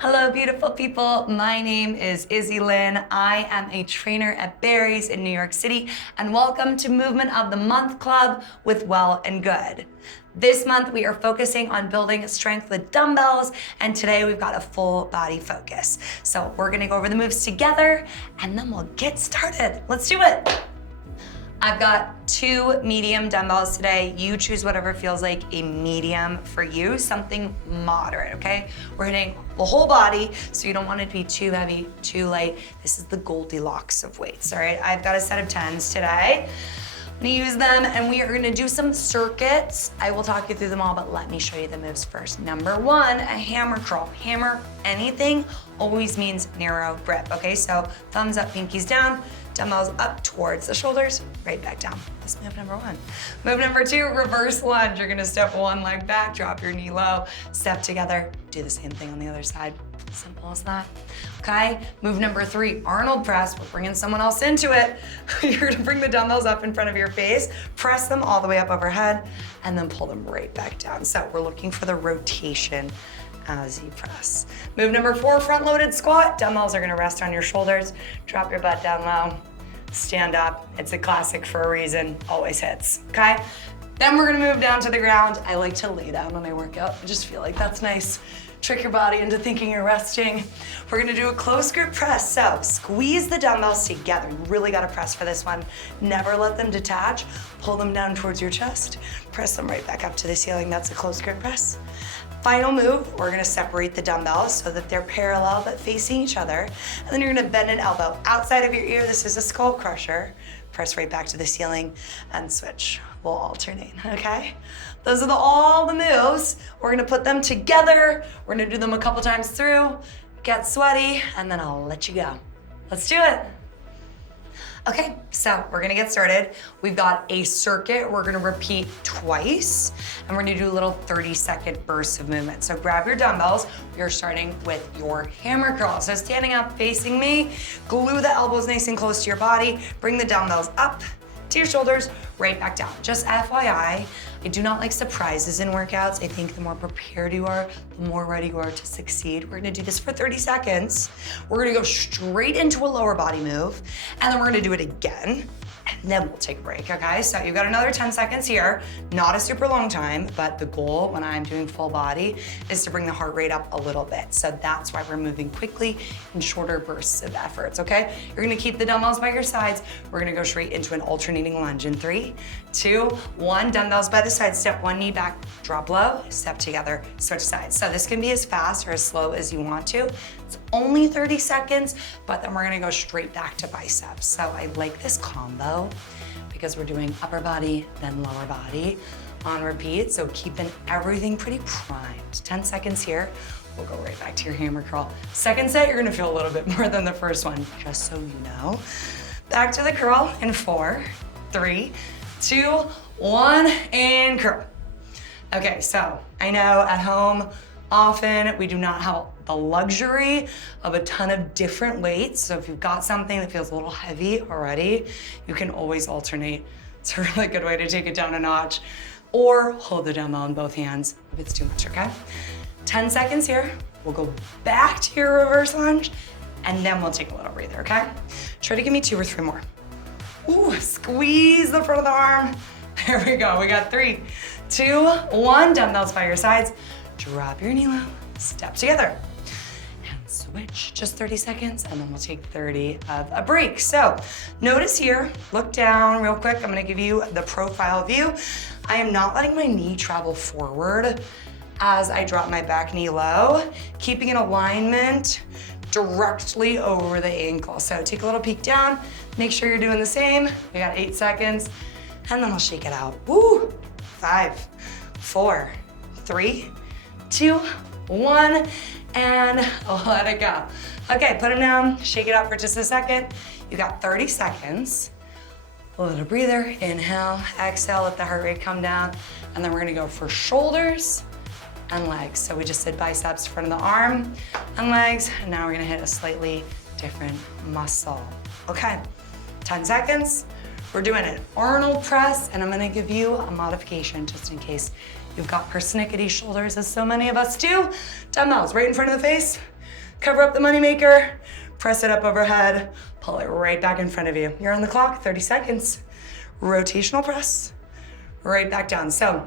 Hello, beautiful people. My name is Izzi Lynn. I am a trainer at Barry's in New York City, and welcome to Movement of the Month Club with Well+Good. This month, we are focusing on building strength with dumbbells, and today we've got a full body focus. So we're gonna go over the moves together, and then we'll get started. Let's do it. I've got 2 medium dumbbells today. You choose whatever feels like a medium for you, something moderate, okay? We're hitting the whole body, so you don't want it to be too heavy, too light. This is the Goldilocks of weights, all right? I've got a set of 10s today. I'm gonna use them, and we are gonna do some circuits. I will talk you through them all, but let me show you the moves first. Number 1, a hammer curl. Hammer anything always means narrow grip, okay? So thumbs up, pinkies down, dumbbells up towards the shoulders, right back down. That's move number 1. Move number 2, reverse lunge. You're gonna step one leg back, drop your knee low, step together, do the same thing on the other side. Simple as that, okay? Move number 3, Arnold press. We're bringing someone else into it. You're gonna bring the dumbbells up in front of your face, press them all the way up overhead, and then pull them right back down. So we're looking for the rotation as you press. Move number 4, front-loaded squat. Dumbbells are gonna rest on your shoulders. Drop your butt down low, stand up. It's a classic for a reason, always hits, okay? Then we're gonna move down to the ground. I like to lay down when I work out. I just feel like that's nice. Trick your body into thinking you're resting. We're gonna do a close grip press. So squeeze the dumbbells together. You really gotta press for this one. Never let them detach. Pull them down towards your chest. Press them right back up to the ceiling. That's a close grip press. Final move, we're gonna separate the dumbbells so that they're parallel but facing each other. And then you're gonna bend an elbow outside of your ear. This is a skull crusher. Press right back to the ceiling and switch. We'll alternate, okay? Those are all the moves. We're gonna put them together. We're gonna do them a couple times through, get sweaty, and then I'll let you go. Let's do it. Okay, so we're gonna get started. We've got a circuit we're gonna repeat twice, and we're gonna do a little 30-second bursts of movement. So grab your dumbbells. You're starting with your hammer curl. So standing up, facing me, glue the elbows nice and close to your body, bring the dumbbells up to your shoulders, right back down. Just FYI, I do not like surprises in workouts. I think the more prepared you are, the more ready you are to succeed. We're gonna do this for 30 seconds. We're gonna go straight into a lower body move, and then we're gonna do it again, and then we'll take a break, okay? So you've got another 10 seconds here. Not a super long time, but the goal when I'm doing full body is to bring the heart rate up a little bit. So that's why we're moving quickly in shorter bursts of efforts, okay? You're gonna keep the dumbbells by your sides. We're gonna go straight into an alternating lunge in 3, 2, 1. Dumbbells by the side, step one knee back, drop low, step together, switch sides. So this can be as fast or as slow as you want to. It's only 30 seconds, but then we're gonna go straight back to biceps. So I like this combo because we're doing upper body, then lower body on repeat. So keeping everything pretty primed. 10 seconds here. We'll go right back to your hammer curl. Second set, you're gonna feel a little bit more than the first one, just so you know. Back to the curl in 4, 3, 2, 1, and curl. Okay, so I know at home, often we do not have the luxury of a ton of different weights. So if you've got something that feels a little heavy already, you can always alternate. It's a really good way to take it down a notch, or hold the dumbbell in both hands if it's too much, okay? 10 seconds here. We'll go back to your reverse lunge, and then we'll take a little breather, okay? Try to give me 2 or 3 more. Ooh, squeeze the front of the arm. There we go, we got 3, 2, 1. Dumbbells by your sides. Drop your knee low, step together. And switch, just 30 seconds, and then we'll take 30 of a break. So notice here, look down real quick. I'm gonna give you the profile view. I am not letting my knee travel forward as I drop my back knee low, keeping an alignment directly over the ankle. So take a little peek down, make sure you're doing the same. We got 8 seconds, and then I'll shake it out. Woo! 5, 4, 3, 2, 1, and let it go. Okay, put them down, shake it out for just a second. You got 30 seconds. A little breather, inhale, exhale, let the heart rate come down, and then we're gonna go for shoulders and legs. So we just did biceps, front of the arm, and legs, and now we're gonna hit a slightly different muscle. Okay, 10 seconds, We're doing an Arnold press, and I'm gonna give you a modification just in case you've got persnickety shoulders, as so many of us do. Dumbbells right in front of the face, cover up the moneymaker, press it up overhead, pull it right back in front of you. You're on the clock, 30 seconds. Rotational press, right back down. So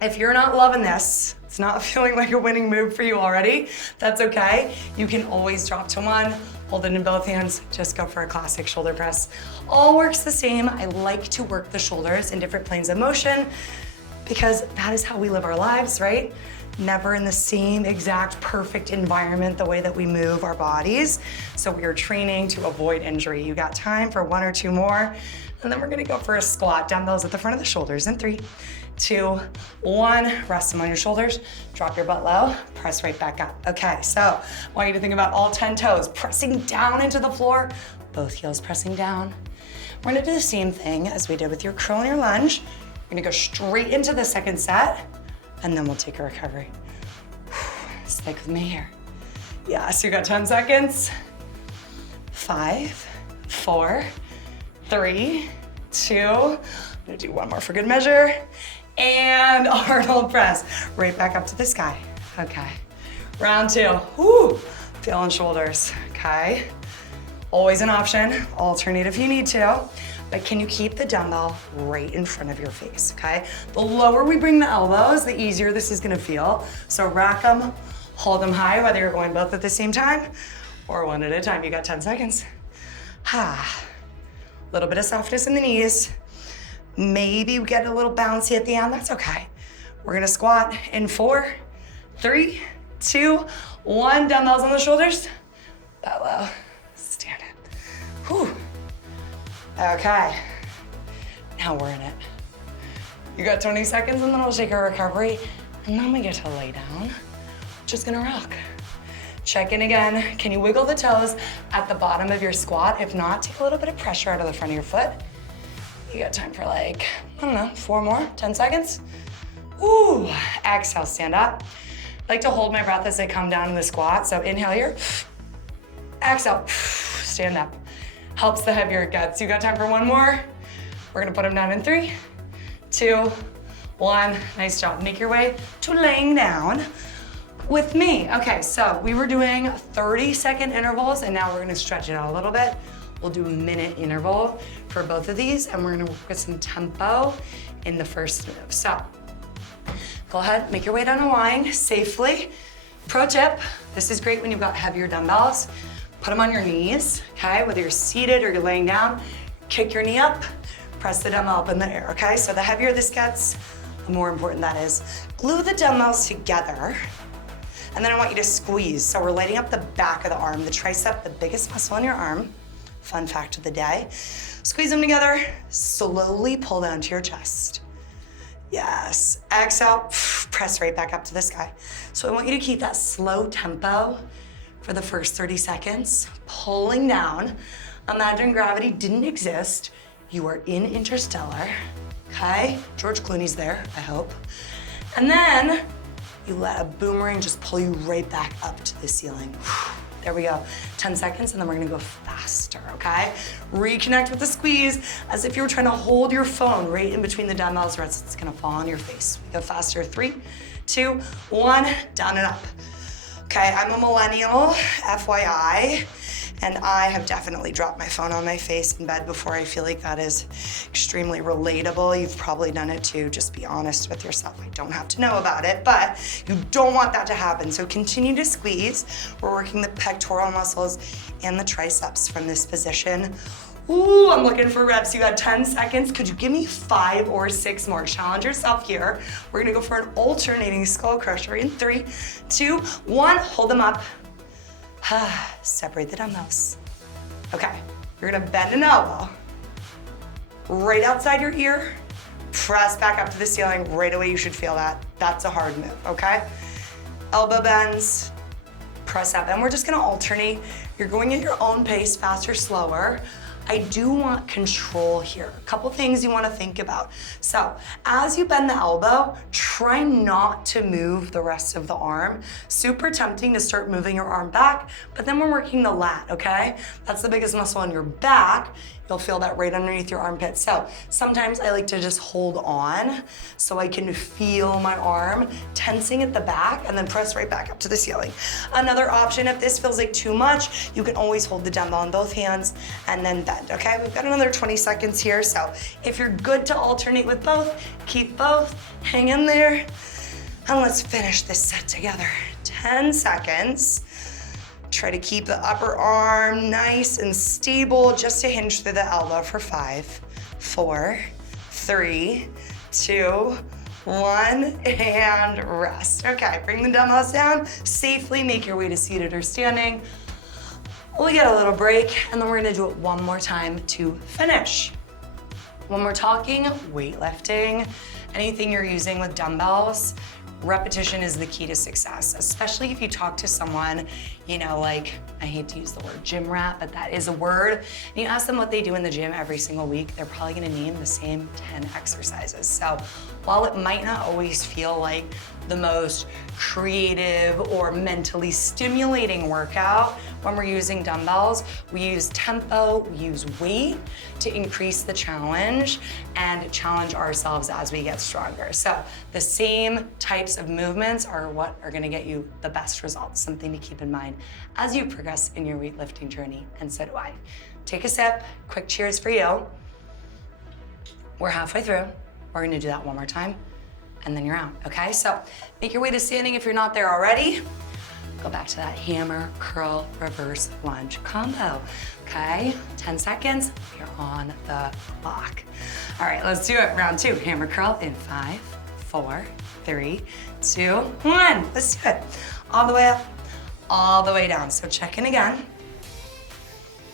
if you're not loving this, it's not feeling like a winning move for you already, that's okay. You can always drop to one, hold it in both hands, just go for a classic shoulder press. All works the same. I like to work the shoulders in different planes of motion because that is how we live our lives, right? Never in the same exact perfect environment the way that we move our bodies. So we are training to avoid injury. You got time for one or two more, and then we're gonna go for a squat. Dumbbells at the front of the shoulders in 3, 2, 1. Rest them on your shoulders, drop your butt low, press right back up. Okay, so I want you to think about all 10 toes pressing down into the floor, both heels pressing down. We're gonna do the same thing as we did with your curl and your lunge. We're gonna go straight into the second set, and then we'll take a recovery. Stick with me here. Yeah, so you got 10 seconds. 5, 4, 3, 2. I'm gonna do one more for good measure. And Arnold press, right back up to the sky. Okay, round 2. Woo, feeling shoulders, okay? Always an option, alternate if you need to, but can you keep the dumbbell right in front of your face, okay? The lower we bring the elbows, the easier this is gonna feel. So rack them, hold them high, whether you're going both at the same time or one at a time. You got 10 seconds. Little bit of softness in the knees. Maybe we get a little bouncy at the end, that's okay. We're gonna squat in 4, 3, 2, 1. Dumbbells on the shoulders, that low, stand it. Whew. Okay, now we're in it. You got 20 seconds and then we'll take a recovery, and then we get to lay down. Just gonna rock. Check in again. Can you wiggle the toes at the bottom of your squat? If not, take a little bit of pressure out of the front of your foot. You got time for like, I don't know, 4 more, 10 seconds. Ooh, exhale, stand up. I like to hold my breath as I come down in the squat. So inhale here, exhale, stand up. Helps the heavier it gets. You got time for one more? We're gonna put them down in 3, 2, 1. Nice job. Make your way to laying down with me. Okay, so we were doing 30-second intervals, and now we're gonna stretch it out a little bit. We'll do a minute interval for both of these, and we're gonna work with some tempo in the first move. So go ahead, make your way down the line safely. Pro tip, this is great when you've got heavier dumbbells. Put them on your knees, okay? Whether you're seated or you're laying down, kick your knee up, press the dumbbell up in the air, okay? So the heavier this gets, the more important that is. Glue the dumbbells together, and then I want you to squeeze. So we're lighting up the back of the arm, the tricep, the biggest muscle in your arm. Fun fact of the day. Squeeze them together, slowly pull down to your chest. Yes, exhale, press right back up to the sky. So I want you to keep that slow tempo for the first 30 seconds, pulling down. Imagine gravity didn't exist. You are in Interstellar, okay? George Clooney's there, I hope. And then you let a boomerang just pull you right back up to the ceiling. There we go. 10 seconds, and then we're gonna go faster, okay? Reconnect with the squeeze as if you were trying to hold your phone right in between the dumbbells, or else it's gonna fall on your face. We go faster. 3, 2, 1, down and up. Okay, I'm a millennial, FYI, and I have definitely dropped my phone on my face in bed before. I feel like that is extremely relatable. You've probably done it too. Just be honest with yourself. I don't have to know about it, but you don't want that to happen. So continue to squeeze. We're working the pectoral muscles and the triceps from this position. Ooh, I'm looking for reps. You got 10 seconds. Could you give me 5 or 6 more? Challenge yourself here. We're gonna go for an alternating skull crusher in 3, 2, 1. Hold them up. Separate the dumbbells. Okay, you're gonna bend an elbow right outside your ear, press back up to the ceiling. Right away, you should feel that. That's a hard move, okay? Elbow bends, press up, and we're just gonna alternate. You're going at your own pace, faster, slower. I do want control here. A couple things you wanna think about. So, as you bend the elbow, try not to move the rest of the arm. Super tempting to start moving your arm back, but then we're working the lat, okay? That's the biggest muscle on your back. You'll feel that right underneath your armpit. So sometimes I like to just hold on so I can feel my arm tensing at the back and then press right back up to the ceiling. Another option, if this feels like too much, you can always hold the dumbbell in both hands and then bend, okay? We've got another 20 seconds here, so if you're good to alternate with both, keep both, hang in there, and let's finish this set together. 10 seconds. Try to keep the upper arm nice and stable, just to hinge through the elbow for 5, 4, 3, 2, 1, and rest. Okay, bring the dumbbells down, safely make your way to seated or standing. We'll get a little break, and then we're gonna do it one more time to finish. When we're talking weightlifting, anything you're using with dumbbells, repetition is the key to success, especially if you talk to someone, you know, like, I hate to use the word gym rat, but that is a word, and you ask them what they do in the gym every single week, they're probably gonna name the same 10 exercises. So while it might not always feel like the most creative or mentally stimulating workout, when we're using dumbbells, we use tempo, we use weight to increase the challenge and challenge ourselves as we get stronger. So the same types of movements are what are gonna get you the best results, something to keep in mind as you progress in your weightlifting journey, and so do I. Take a sip, quick cheers for you. We're halfway through. We're gonna do that one more time, and then you're out, okay? So make your way to standing if you're not there already. Go back to that hammer, curl, reverse lunge combo, okay? 10 seconds, you're on the clock. All right, let's do it, round 2. Hammer curl in 5, 4, 3, 2, 1. Let's do it. All the way up, all the way down. So check in again.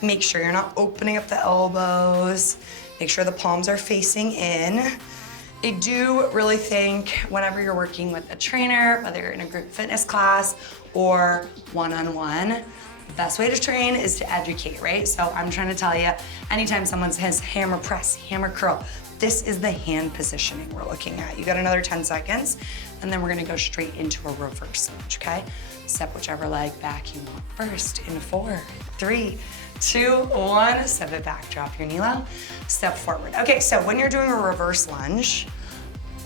Make sure you're not opening up the elbows. Make sure the palms are facing in. I do really think whenever you're working with a trainer, whether you're in a group fitness class or one-on-one, the best way to train is to educate, right? So I'm trying to tell you, anytime someone says hammer press, hammer curl, this is the hand positioning we're looking at. You got another 10 seconds, and then we're gonna go straight into a reverse lunge, okay? Step whichever leg back you want first in 4, 3, 2, 1, step it back, drop your knee low, step forward. Okay, so when you're doing a reverse lunge,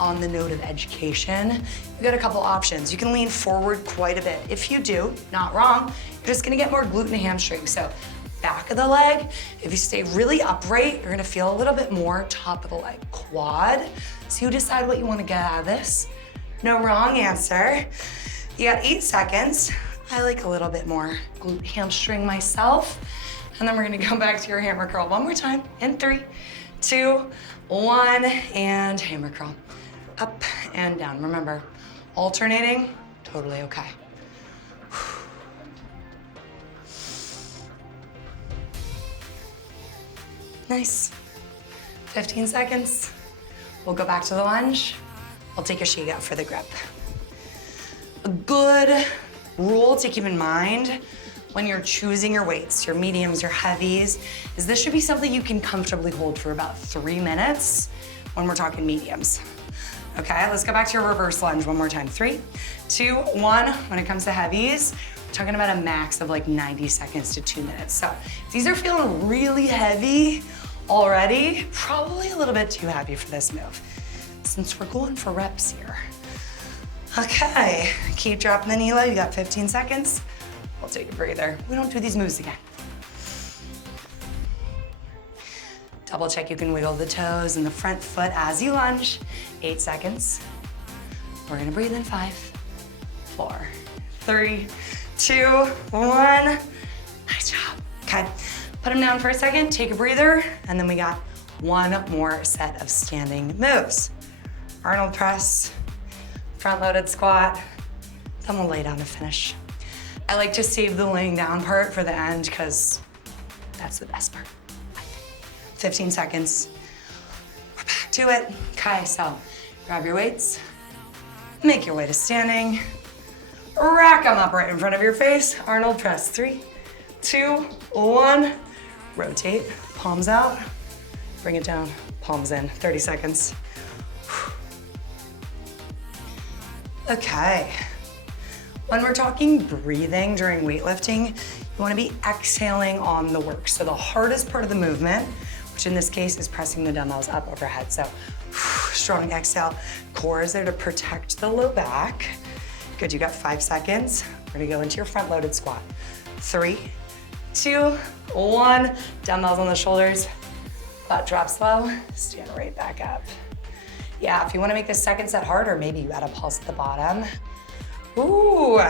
on the note of education, you got a couple options. You can lean forward quite a bit. If you do, not wrong, you're just gonna get more glute and hamstring. So back of the leg, if you stay really upright, you're gonna feel a little bit more top of the leg. Quad, so you decide what you wanna get out of this. No wrong answer. You got 8 seconds. I like a little bit more glute hamstring myself. And then we're gonna go back to your hammer curl one more time in 3, 2, 1, and hammer curl. Up and down. Remember, alternating, totally okay. Nice. 15 seconds. We'll go back to the lunge. I'll take a shake out for the grip. A good rule to keep in mind when you're choosing your weights, your mediums, your heavies, is this should be something you can comfortably hold for about 3 minutes when we're talking mediums. Okay, let's go back to your reverse lunge one more time. 3, 2, 1. When it comes to heavies, we're talking about a max of like 90 seconds to 2 minutes. So if these are feeling really heavy already, probably a little bit too heavy for this move, since we're going for reps here. Okay, keep dropping the knee low. You got 15 seconds. We'll take a breather. We don't do these moves again. Double check you can wiggle the toes and the front foot as you lunge. 8 seconds. We're gonna breathe in 5, 4, 3, 2, 1. Nice job. Okay, put them down for a second, take a breather, and then we got one more set of standing moves. Arnold press, front loaded squat, then we'll lay down to finish. I like to save the laying down part for the end because that's the best part. 15 seconds. We're back to it. Okay, so grab your weights, make your way to standing, rack them up right in front of your face. Arnold press. 3, 2, 1. Rotate, palms out, bring it down, palms in. 30 seconds. Okay. When we're talking breathing during weightlifting, you wanna be exhaling on the work. So the hardest part of the movement, which in this case is pressing the dumbbells up overhead. So strong exhale. Core is there to protect the low back. Good, you got 5 seconds. We're gonna go into your front loaded squat. 3, 2, 1. Dumbbells on the shoulders. Butt drop slow. Stand right back up. Yeah, if you wanna make this second set harder, maybe you add a pulse at the bottom. Ooh.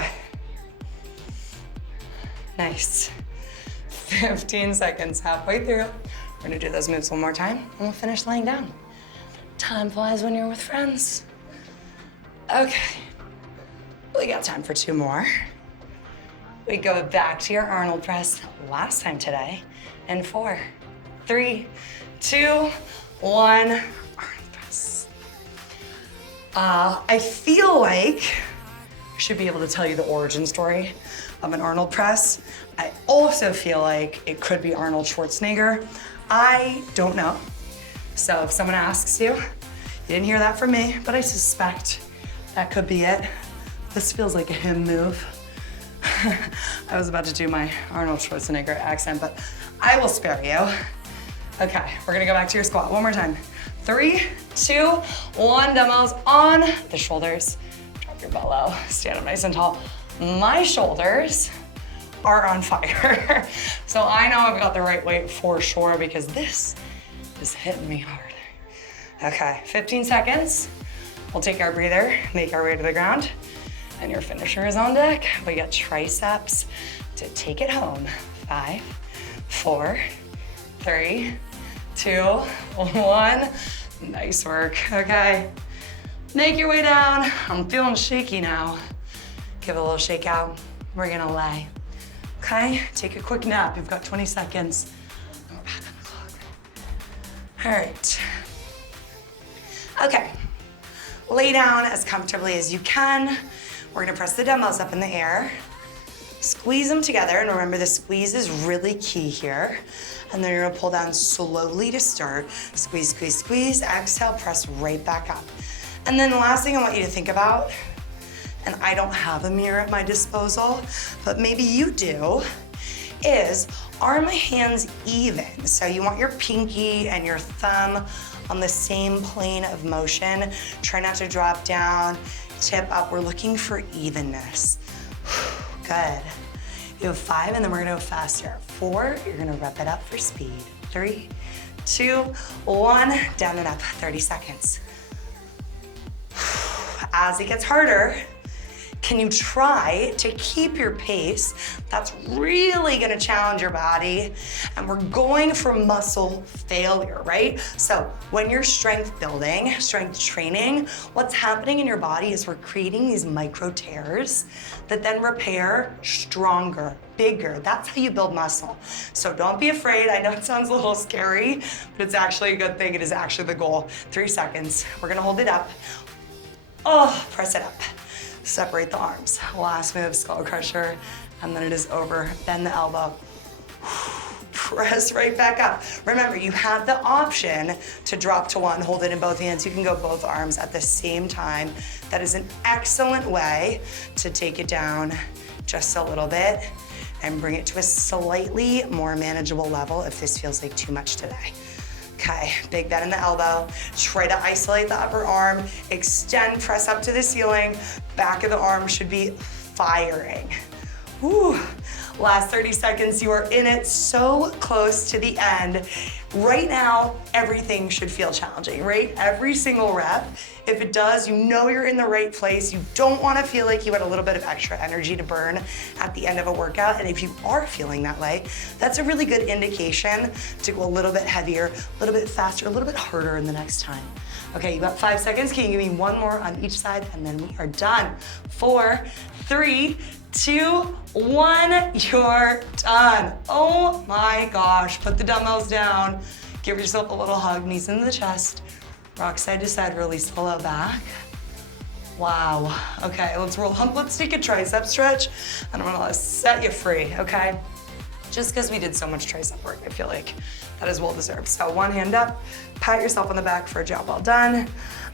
Nice. 15 seconds, halfway through. We're gonna do those moves one more time, and we'll finish laying down. Time flies when you're with friends. Okay, we got time for 2 more. We go back to your Arnold press last time today, in 4, 3, 2, 1, Arnold press. I feel like I should be able to tell you the origin story of an Arnold press. I also feel like it could be Arnold Schwarzenegger. I don't know. So if someone asks you, you didn't hear that from me, but I suspect that could be it. This feels like a him move. I was about to do my Arnold Schwarzenegger accent, but I will spare you. Okay, we're gonna go back to your squat one more time. 3, 2, 1, dumbbells on the shoulders. Drop your butt low, stand up nice and tall. My shoulders are on fire. So I know I've got the right weight for sure because this is hitting me hard. Okay, 15 seconds. We'll take our breather, make our way to the ground, and your finisher is on deck. We got triceps to take it home. 5, 4, 3, 2, 1. Nice work, okay. Make your way down. I'm feeling shaky now. Give it a little shake out. We're gonna lay. Okay, take a quick nap. You've got 20 seconds. And we're back on the clock. All right. Okay, lay down as comfortably as you can. We're gonna press the dumbbells up in the air. Squeeze them together, and remember the squeeze is really key here. And then you're gonna pull down slowly to start. Squeeze, squeeze, squeeze. Exhale, press right back up. And then the last thing I want you to think about, and I don't have a mirror at my disposal, but maybe you do, is are my hands even? So you want your pinky and your thumb on the same plane of motion. Try not to drop down, tip up. We're looking for evenness. Good. You have 5, and then we're gonna go faster. 4, you're gonna rep it up for speed. 3, 2, 1, down and up, 30 seconds. As it gets harder, can you try to keep your pace? That's really gonna challenge your body. And we're going for muscle failure, right? So when you're strength building, strength training, what's happening in your body is we're creating these micro tears that then repair stronger, bigger. That's how you build muscle. So don't be afraid. I know it sounds a little scary, but it's actually a good thing. It is actually the goal. 3 seconds. We're gonna hold it up. Oh, press it up. Separate the arms. Last move, skull crusher, and then it is over. Bend the elbow. Press right back up. Remember, you have the option to drop to 1, hold it in both hands. You can go both arms at the same time. That is an excellent way to take it down just a little bit and bring it to a slightly more manageable level if this feels like too much today. Okay, big bend in the elbow. Try to isolate the upper arm. Extend, press up to the ceiling. Back of the arm should be firing. Woo. Last 30 seconds, you are in it, so close to the end. Right now, everything should feel challenging, right? Every single rep. If it does, you know you're in the right place. You don't want to feel like you had a little bit of extra energy to burn at the end of a workout. And if you are feeling that way, that's a really good indication to go a little bit heavier, a little bit faster, a little bit harder in the next time. Okay, you got 5 seconds. Can you give me 1 more on each side? And then we are done. 4, 3, 2, 1, you're done. Oh my gosh, put the dumbbells down. Give yourself a little hug, knees into the chest. Rock side to side, release the low back. Wow, okay, let's roll hump. Let's take a tricep stretch, and I'm gonna set you free, okay? just because we did so much tricep work. I feel like that is well deserved. So one hand up, pat yourself on the back for a job well done.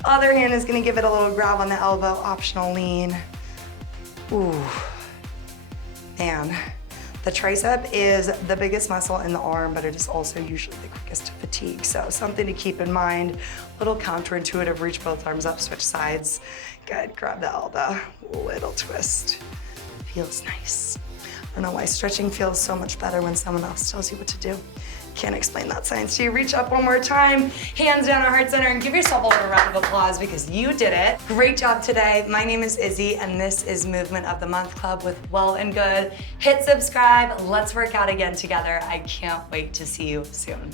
Other hand is gonna give it a little grab on the elbow, optional lean. Ooh, man. The tricep is the biggest muscle in the arm, but it is also usually the quickest to fatigue. So something to keep in mind. Little counterintuitive, reach both arms up, switch sides. Good, grab the elbow, little twist. Feels nice. I don't know why stretching feels so much better when someone else tells you what to do. Can't explain that science to you. Reach up one more time, hands down our heart center, and give yourself a little round of applause because you did it. Great job today. My name is Izzy, and this is Movement of the Month Club with Well+Good. Hit subscribe. Let's work out again together. I can't wait to see you soon.